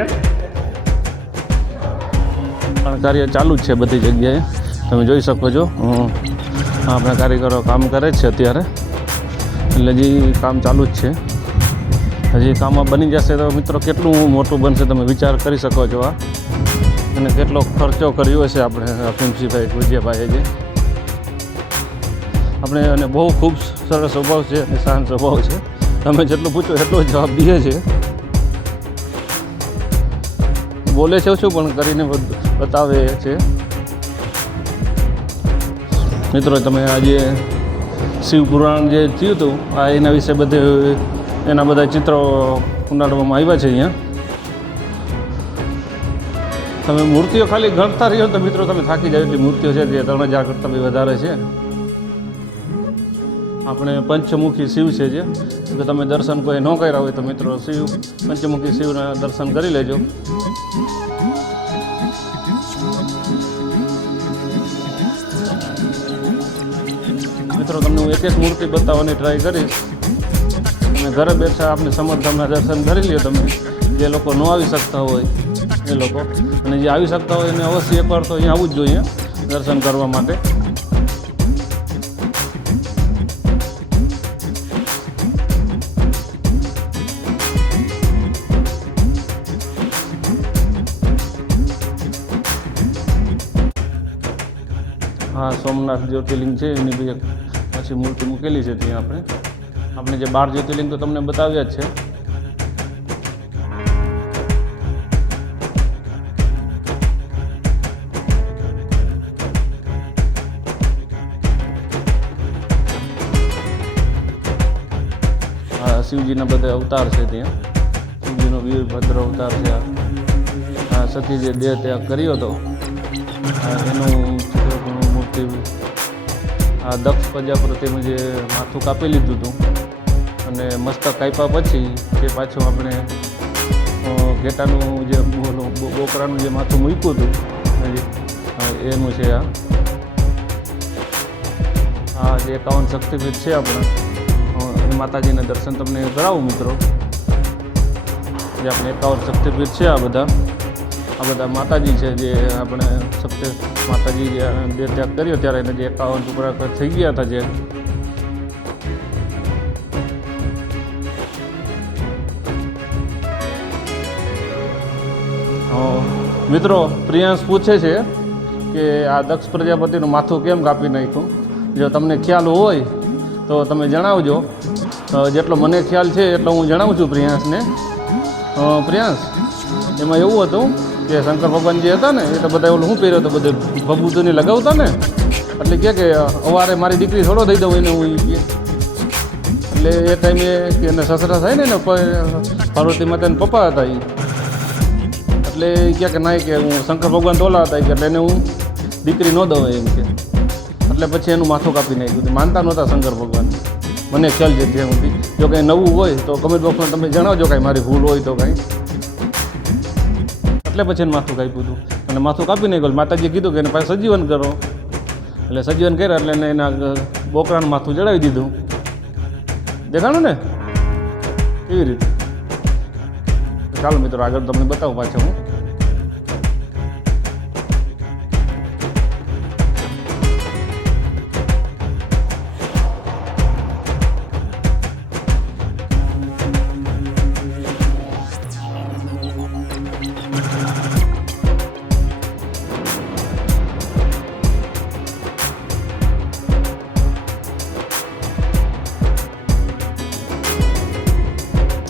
પણ કાર્ય ચાલુ જ છે બધી જગ્યાએ, તમે જોઈ શકો છો. આપણા કારીગરો કામ કરે જ છે અત્યારે, એટલે હજી કામ ચાલુ જ છે. હજી કામમાં બની જશે તો મિત્રો કેટલું મોટું બનશે તમે વિચાર કરી શકો છો. અને કેટલો ખર્ચો કર્યો હશે આપણે ફિમસીભાઈ ગુજિયાભાઈએ જે. આપણે અને બહુ ખૂબ સરસ સ્વભાવ છે અને શાંત સ્વભાવ છે. તમે જેટલું પૂછો એટલો જવાબ દે છે. બોલે છે શું પણ કરીને બતાવે છે. મિત્રો તમે આજે શિવ પુરાણ જે થયું હતું એના વિશે બધે એના બધા ચિત્રો ઉનાળવામાં આવ્યા છે અહીંયા. તમે મૂર્તિઓ ખાલી ગણતા રહ્યો તો મિત્રો તમે થાકી જાવ એટલી મૂર્તિઓ છે જે 3000 કરતાં બી વધારે છે. આપણે પંચમુખી શિવ છે જે તમે દર્શન કોઈ ન કર્યા હોય તો મિત્રો પંચમુખી શિવના દર્શન કરી લેજો. મિત્રો તમને હું એક મૂર્તિ બતાવવાની ટ્રાય કરીશ. તમે ઘરે બેઠા આપણે સમર્થનના દર્શન કરી લ્યો. તમે જે લોકો ન આવી શકતા હોય એ લોકો, અને જે આવી શકતા હોય એને અવશ્ય એકવાર તો અહીંયા આવવું જ જોઈએ દર્શન કરવા માટે. હા, સોમનાથ જ્યોતિર્લિંગ છે એની બી એક પછી મૂર્તિ મૂકેલી છે ત્યાં. આપણે જે 12 જ્યોતિર્લિંગ તો તમને બતાવ્યા જ છે. શિવજીના બધા અવતાર છે ત્યાં. શિવજીનો વીરભદ્ર અવતાર છે. આ સતી જે દેહ ત્યાગ કર્યો હતો એનું મૂર્તિ. આ દક્ષ પ્રજાપતિનું જે માથું કાપી લીધું હતું અને મસ્તક કાપ્યા પછી જે પાછું આપણે ઘેટાનું જે બોકરાનું જે માથું મૂક્યું હતું એનું છે. આ જે 51 શક્તિપીઠ છે આપણે માતાજીના દર્શન તમને કરાવું મિત્રો. જે આપણે 51 શક્તિપીઠ છે આ બધા માતાજી છે જે આપણે માતાજી દેહ ત્યાગ કર્યો ત્યારે એને જે 51 ટુકડા થઈ ગયા હતા જે. મિત્રો પ્રિયાંશ પૂછે છે કે આ દક્ષ પ્રજાપતિનું માથું કેમ કાપી નાખ્યું. જો તમને ખ્યાલ હોય તો તમે જણાવજો. જેટલો મને ખ્યાલ છે એટલો હું જણાવું છું પ્રિયાંશને. પ્રિયાંશ, એમાં એવું હતું કે શંકર ભગવાન જે હતા ને એ તો બધા ઓલું શું પહેર્યો હતો, બધે ભભૂતોને લગાવતા ને, એટલે કે અવારે મારી દીકરી થોડો દઈ દઉં એને હું કે. એટલે એ ટાઈમે કે એને સસરા થાય ને પાર્વતી માતાના પપ્પા હતા એ, એટલે એ કહે કે ના કે હું શંકર ભગવાન તોલા હતા કે એટલે એને હું દીકરી ન દઉં એમ કે. એટલે પછી એનું માથું કાપી નાખ્યું. માનતા નહોતા શંકર ભગવાન, મને ખ્યાલ છે ત્યાં સુધી. જો કંઈ નવું હોય તો કમેન્ટ બોક્સમાં તમે જણાવજો, કાંઈ મારી ભૂલ હોય તો કાંઈ. એટલે પછી એને માથું કાપ્યું હતું અને માથું કાપી નાખ્યું. માતાજીએ કીધું કે એને પાસે સજીવન કરો, એટલે સજીવન કર્યા એટલે એને એના બોકરાનું માથું જડાવી દીધું. દેખાણું ને એવી રીતે. ચાલો મિત્રો આગળ તમને બતાવું પાછું હું.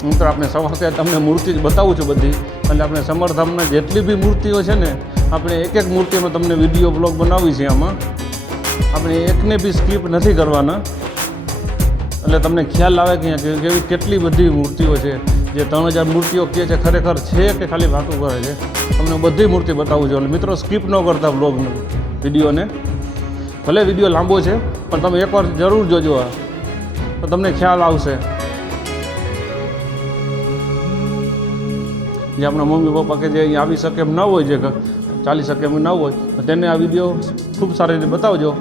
મિત્રો આપણે સવારથી તમને મૂર્તિ જ બતાવું છું બધી, એટલે આપણે સમરધામના જેટલી બી મૂર્તિઓ છે ને આપણે એક એક મૂર્તિનો તમને વિડીયો બ્લોગ બનાવી છે. આમાં આપણે એકને બી સ્કીપ નથી કરવાના, એટલે તમને ખ્યાલ આવે કે અહીંયા કેવી કેટલી બધી મૂર્તિઓ છે. જે 3000 મૂર્તિઓ કહે છે ખરેખર છે કે ખાલી વાતું કરે છે. તમને બધી મૂર્તિ બતાવું છું. એટલે મિત્રો સ્કીપ ન કરતા બ્લોગનો વિડીયોને. ભલે વિડીયો લાંબો છે પણ તમે એકવાર જરૂર જોજો, તો તમને ખ્યાલ આવશે. જે આપણા મમ્મી પપ્પા કે જે અહીં આવી શકે એમ ન હોય, જે ચાલી શકે એમ ન હોય, તો તેને આ વિડીયો ખૂબ સારી રીતે બતાવજો.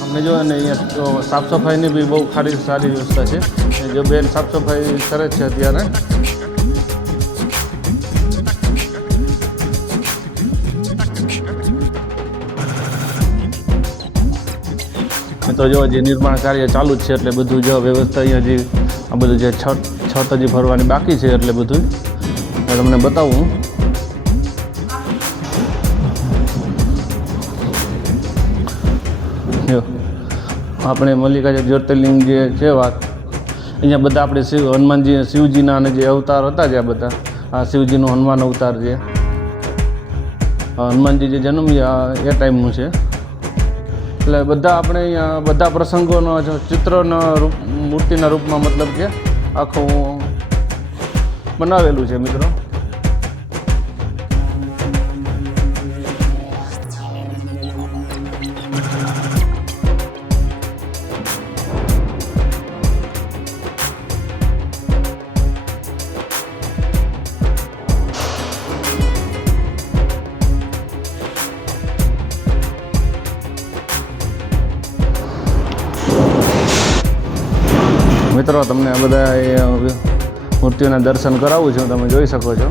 આપણે જો ને અહીંયા સાફ સફાઈની બી બહુ સારી વ્યવસ્થા છે. જો બેન સાફ સફાઈ કરે છે અત્યારે. તો જો જે નિર્માણ કાર્ય ચાલુ જ છે, એટલે બધું જો વ્યવસ્થા અહીંયા જે આ બધું જે છત હજી ભરવાની બાકી છે, એટલે બધું તમને બતાવું. જો આપણે મલ્લિકા જ્યોતિર્લિંગ જે છે વાત, અહીંયા બધા આપણે હનુમાનજી શિવજીના અને જે અવતાર હતા, જે આ બધા આ શિવજીનો હનુમાન અવતાર છે, હનુમાનજી જે જન્મ્યા એ ટાઈમનું છે. એટલે બધા આપણે અહીંયા બધા પ્રસંગોનો ચિત્રના રૂપ મૂર્તિના રૂપમાં મતલબ કે આખું બનાવેલું છે મિત્રો. મિત્રો તમને આ બધા મૂર્તિઓના દર્શન કરાવું છું, તમે જોઈ શકો છો.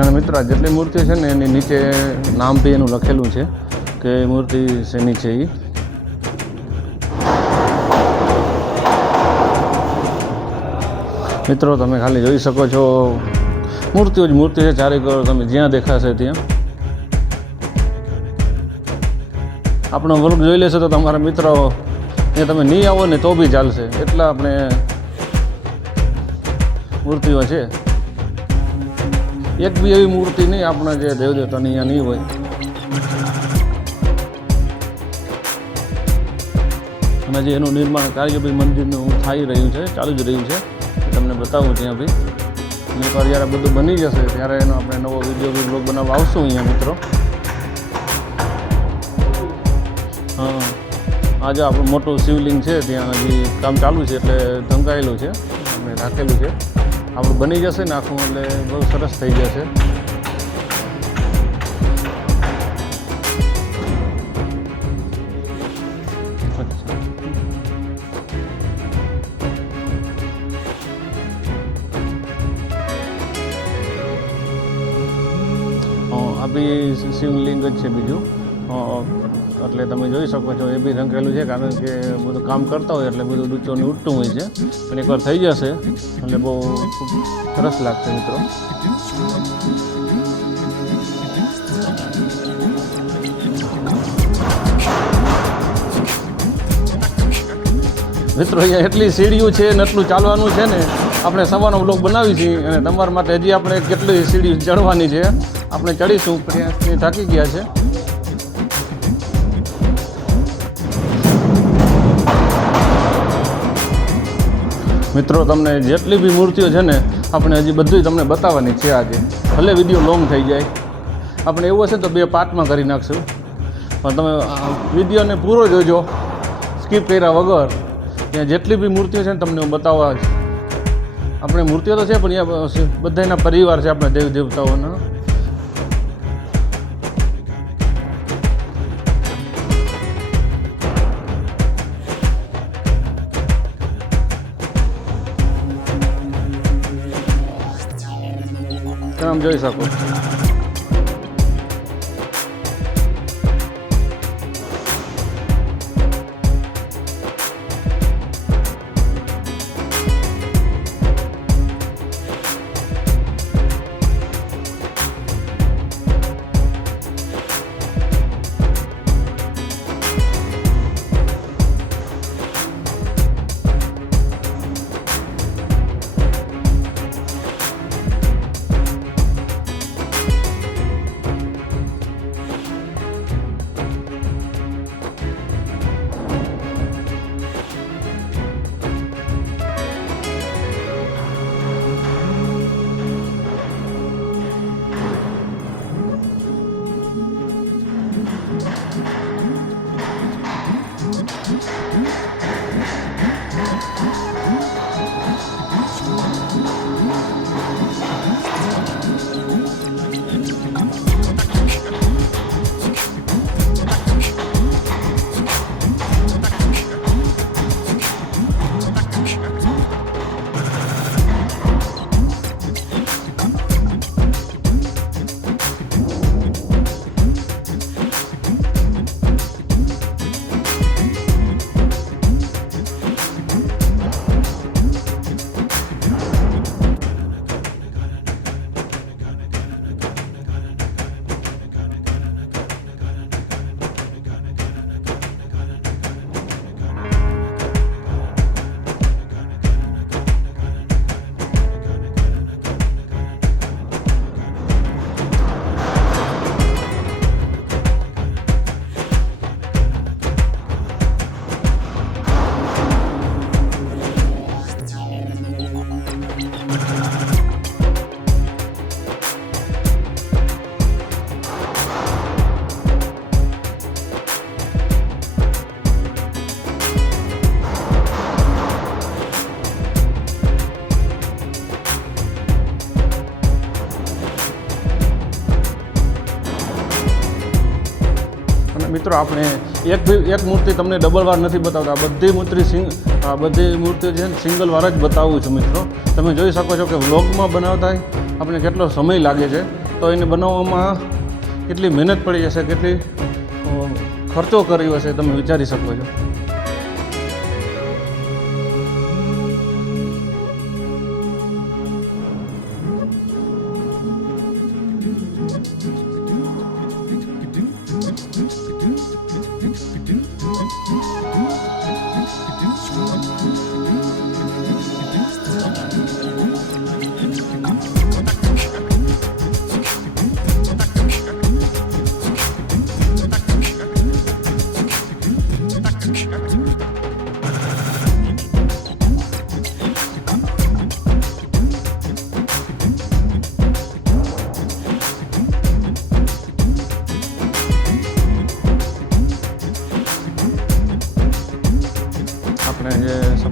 અને મિત્રો જેટલી મૂર્તિ છે ને એની નીચે નામ બી એનું લખેલું છે કે મૂર્તિ શેની છે એ. મિત્રો તમે ખાલી જોઈ શકો છો, મૂર્તિઓ જ મૂર્તિ છે ચારે કરો, તમે જ્યાં દેખાશે ત્યાં. આપણો વર્ગ જોઈ લેશે તો તમારા મિત્રો એ તમે નહીં આવો ને તો બી ચાલશે, એટલા આપણે મૂર્તિઓ છે. એક બી એવી મૂર્તિ નહીં આપણા જે દેવદેવતાની અહીંયા નહીં હોય. અને હજી એનું નિર્માણ કાર્ય બી મંદિરનું થઈ રહ્યું છે, ચાલુ જ રહ્યું છે. તમને બતાવું ત્યાં બી. અને એકવાર જ્યારે બધું બની જશે ત્યારે એનો આપણે નવો વિડીયો બી બ્લોગ બનાવવા આવશું અહીંયા મિત્રો. હા, આજે આપણું મોટું શિવલિંગ છે ત્યાં હજી કામ ચાલુ છે, એટલે ઢંકાયેલું છે, આપણે રાખેલું છે. આપણું બની જશે ને આખું, એટલે બહુ સરસ થઈ જશે. આ બી શિવલિંગ જ છે બીજું, એટલે તમે જોઈ શકો છો એ બી ઢંકેલું છે, કારણ કે બધું કામ કરતા હોય એટલે બધું ઊંચું ઉઠતું હોય છે. પણ એકવાર થઈ જશે એટલે બહુ સરસ લાગશે મિત્રો. મિત્રો અહીંયા એટલી સીડીઓ છે ને એટલું ચાલવાનું છે ને, આપણે સવારનો બ્લોગ બનાવી છીએ અને તમારા માટે હજી આપણે કેટલી સીડીઓ ચડવાની છે, આપણે ચડીશું. ત્યાં થાકી ગયા છે. મિત્રો તમને જેટલી બી મૂર્તિઓ છે ને આપણે હજી બધી તમને બતાવવાની છે આજે, ભલે વિડીયો લોંગ થઈ જાય. આપણે એવું હશે તો 2 પાર્ટમાં કરી નાખશું, પણ તમે વિડીયોને પૂરો જોજો સ્કીપ કર્યા વગર. ત્યાં જેટલી બી મૂર્તિઓ છે ને તમને હું બતાવવા જ. આપણે મૂર્તિઓ તો છે પણ અહીંયા બધાના પરિવાર છે આપણા દેવ દેવતાઓના. આમ જોઈ શકો. મિત્રો આપણે એક મૂર્તિ તમને ડબલ વાર નથી બતાવતા, બધી મૂર્તિ છે સિંગલ વાર જ બતાવું છું મિત્રો. તમે જોઈ શકો છો કે વ્લોગમાં બનાવતા આપણે કેટલો સમય લાગે છે, તો એને બનાવવામાં કેટલી મહેનત પડી હશે, કેટલી ખર્ચો કર્યો હશે, તમે વિચારી શકો છો.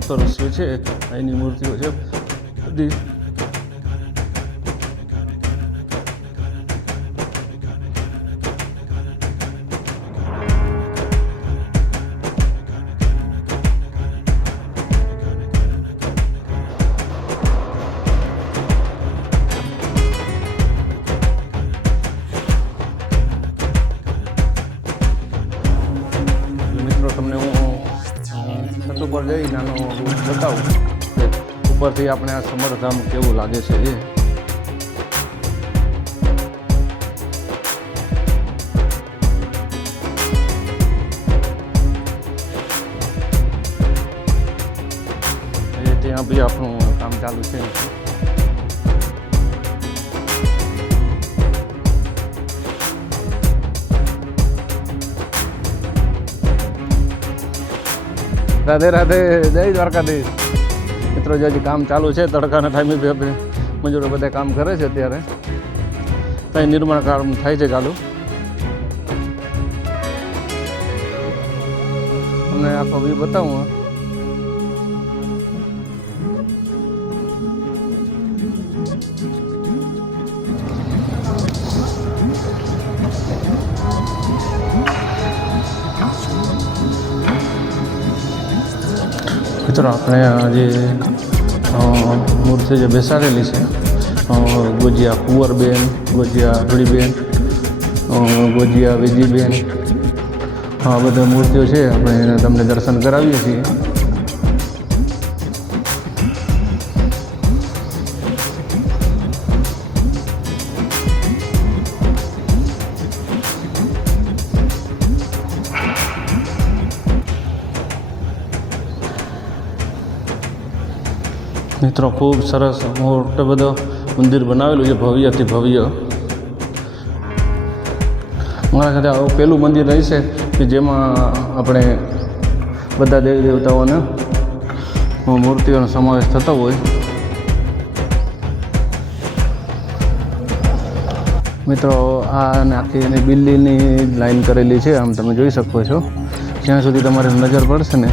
સપ્તઋષિ છે એની મૂર્તિઓ છે બધી. મિત્રો તમને હું છત ઉપર જઈ નાનો બતાવું કે ઉપરથી આપણે આ સમરધામ કેવું લાગે છે એ. ત્યાં બી આપણું કામ ચાલુ છે. રાધે રાધે, જય દ્વારકાધીશ. મિત્રો જે હજી કામ ચાલુ છે તડકાના ટાઈમે બી આપણે મજૂરો બધા કામ કરે છે અત્યારે. કંઈ નિર્માણ કામ થાય છે ચાલુ. તમને આખો વ્યૂ બતાવું. મિત્રો આપણે જે મૂર્તિ જે બેસાડેલી છે ગોજિયા કુંવરબેન, ગોજિયા હળીબેન, ગોજિયા વિજીબેન, આ બધા મૂર્તિઓ છે. આપણે એને તમને દર્શન કરાવીએ છીએ. મિત્રો ખૂબ સરસ મોટો બધો મંદિર બનાવેલું છે, ભવ્યથી ભવ્ય. મારા ખ્યાલથી આવું પહેલું મંદિર રહેશે કે જેમાં આપણે બધા દેવી દેવતાઓને મૂર્તિઓનો સમાવેશ થતો હોય. મિત્રો આ આખી એની બિલ્લીની લાઈન કરેલી છે, આમ તમે જોઈ શકો છો. જ્યાં સુધી તમારે નજર પડશે ને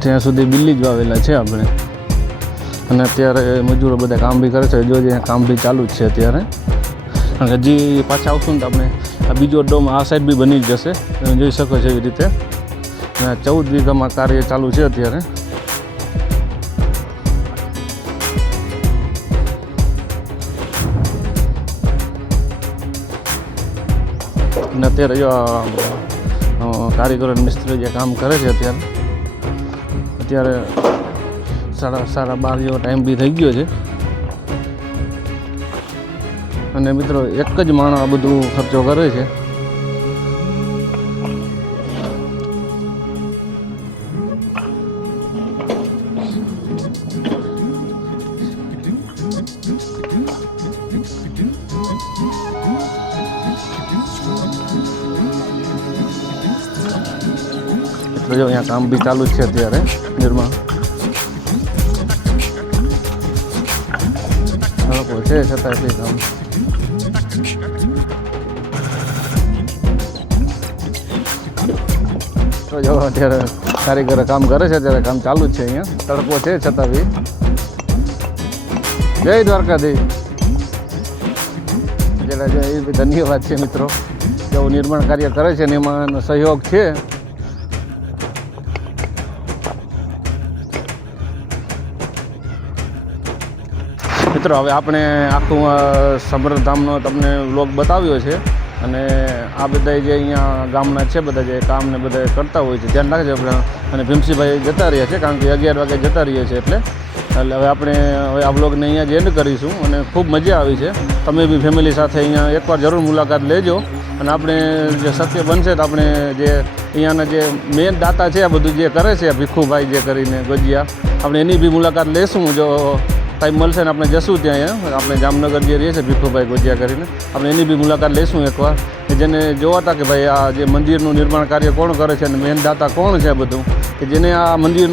ત્યાં સુધી બિલ્લી જ વાવેલા છે આપણે. અને અત્યારે મજૂરો બધા કામ બી કરે છે. જો જે કામ બી ચાલુ જ છે અત્યારે. અને હજી પાછા આવશું ને તો આપણે આ બીજો ડોમ આ સાઈડ બી બની જ જશે, તમે જોઈ શકો છો એવી રીતે. અને 14 વીઘામાં કાર્ય ચાલુ છે અત્યારે. અને અત્યારે જો કારીગરો મિસ્ત્રી જે કામ કરે છે અત્યારે 12:30 જેવો ટાઈમ બી થઈ ગયો છે. અને મિત્રો એક જ માણસ આ બધું ખર્ચો કરે છે. મિત્રો જો અહીંયા કામ બી ચાલુ જ છે અત્યારે નિર્માણ. છે છતાં એટલી કામ. તો જો અત્યારે કારીગરો કામ કરે છે, અત્યારે કામ ચાલુ જ છે. અહીંયા તડકો છે છતાં બી. જય દ્વારકાધીશ. જરા જો એ ધન્યવાદ છે મિત્રો, જેવું નિર્માણ કાર્ય કરે છે ને એમાં સહયોગ છે. મિત્રો હવે આપણે આખું સમરધામનો તમને વ્લોગ બતાવ્યો છે. અને આ બધા જે અહીંયા ગામના છે બધા જે કામ ને બધા કરતા હોય છે ધ્યાન રાખજો આપણે. અને ભીમસિંહભાઈ જતા રહ્યા છે કારણ કે 11 વાગે જતા રહીએ છીએ એટલે હવે આપણે આ વ્લોગને અહીંયા જ એન્ડ કરીશું. અને ખૂબ મજા આવી છે. તમે બી ફેમિલી સાથે અહીંયા એકવાર જરૂર મુલાકાત લેજો. અને આપણે જે શક્ય બનશે તો આપણે જે અહીંયાના જે મેન દાતા છે આ બધું જે કરે છે ભીખુભાઈ જે કરીને ગોજિયા, આપણે એની બી મુલાકાત લેશું. જો ટાઈમ મળશે ને આપણે જશું ત્યાં. આપણે જામનગર જે રહીએ છીએ ભીખુભાઈ ગોજિયા કરીને, આપણે એની બી મુલાકાત લઈશું એકવાર. કે જેને જોવાતા કે ભાઈ આ જે મંદિરનું નિર્માણ કાર્ય કોણ કરે છે અને મેન દાતા કોણ છે બધું, કે જેને આ મંદિર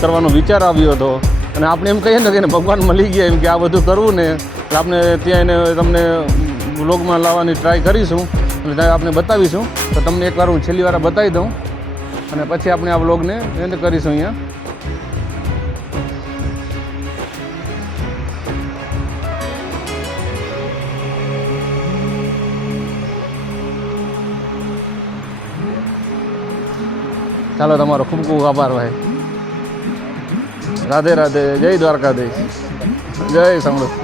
કરવાનો વિચાર આવ્યો હતો. અને આપણે એમ કહીએ ને કે એને ભગવાન મળી ગયા એમ કે આ બધું કરવું ને, આપણે ત્યાં એને તમને વ્લોગમાં લાવવાની ટ્રાય કરીશું અને ત્યાં આપણે બતાવીશું. તો તમને એકવાર હું છેલ્લી વાર બતાવી દઉં અને પછી આપણે આ વ્લોગને એન્ડ કરીશું અહીંયા. ચાલો તમારો ખૂબ ખૂબ આભાર ભાઈ. રાધે રાધે. જય દ્વારકાધીશ. જય સંગત.